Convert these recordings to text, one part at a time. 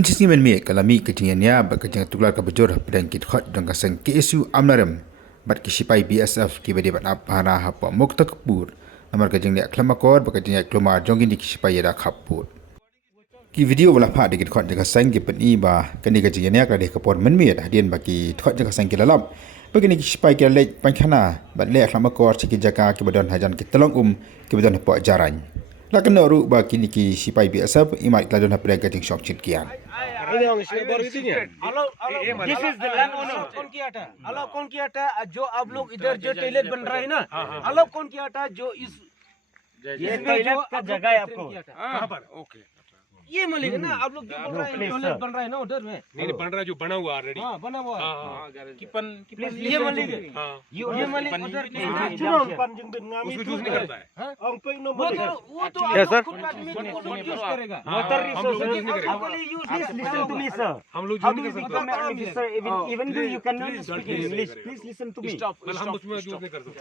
Mencisi menmi kalami ketinggiannya berkejang tuklar kebejor pedang kitkhot dan kasang KSU amnaram bat kisipai BSF kibadi bat apana hapa mukta kepur namar kejang dia klamakor berkejang kloma jongin di kisipai ada kapur ki video wala pha de kitkhot de kasang ki pani ba kani kejangnya kade kapor menmi hadian baki khot de kasang kilalap begini kisipai ki le pankhana bat le klamakor sikit jaka kibadon hajan kitalong kibadon hapa jaran lakan noru ba kini ki sipai BSF imat kladon hapa kejang shop chit kian This is the land owner. Allow कौन किया था जो आप लोग इधर जो toilet बन रहा है ना अलाउ कौन किया था जो इस ये टॉयलेट का जगह है आपको कहाँ पर ओके ये मालिक है ना आप लोग जो बोल रहे हैं टॉयलेट बन रहा है ना उधर में नहीं बन रहा है जो बना हुआ ऑलरेडी हाँ बना हुआ किपन ये मालिक ये मालिक उधर उसको यूज नहीं करता है वो तो खुद आदमी को यूज करेगा water हम लोग यूज नहीं करेंगे listen to me sir हम लोग how यूज do नहीं you कर become सकते an sir even though you cannot speak English please listen to me मतलब हम उसमें यूज नहीं कर सकते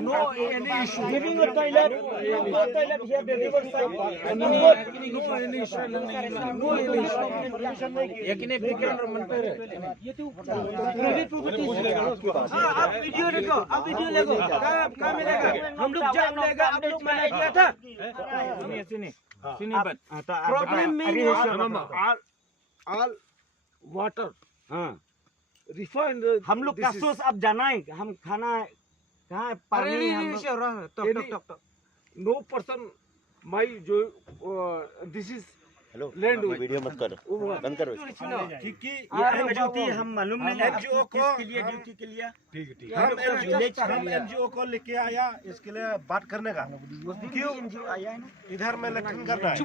no any issue giving a toilet here the river side यकीन बैकग्राउंड मनते रहे ये तो प्राइवेट प्रॉपर्टी हां आप वीडियो देखो कहां मिलेगा हम लोग जान लेगा आप लोग मना किया था सुनिए बात प्रॉब्लम में all water हां refined हम लोग का सोर्स अब जाना है हम खाना कहाँ है पानी हम टक no person my जो this is hello land video मत करो बंद करो क्योंकि ड्यूटी हम मालूम नहीं एनजीओ को के लिए ड्यूटी के लिए हम एनजीओ को लेके आया इसके लिए बात करने का क्यों एनजीओ आया है ना इधर में इलेक्शन करना है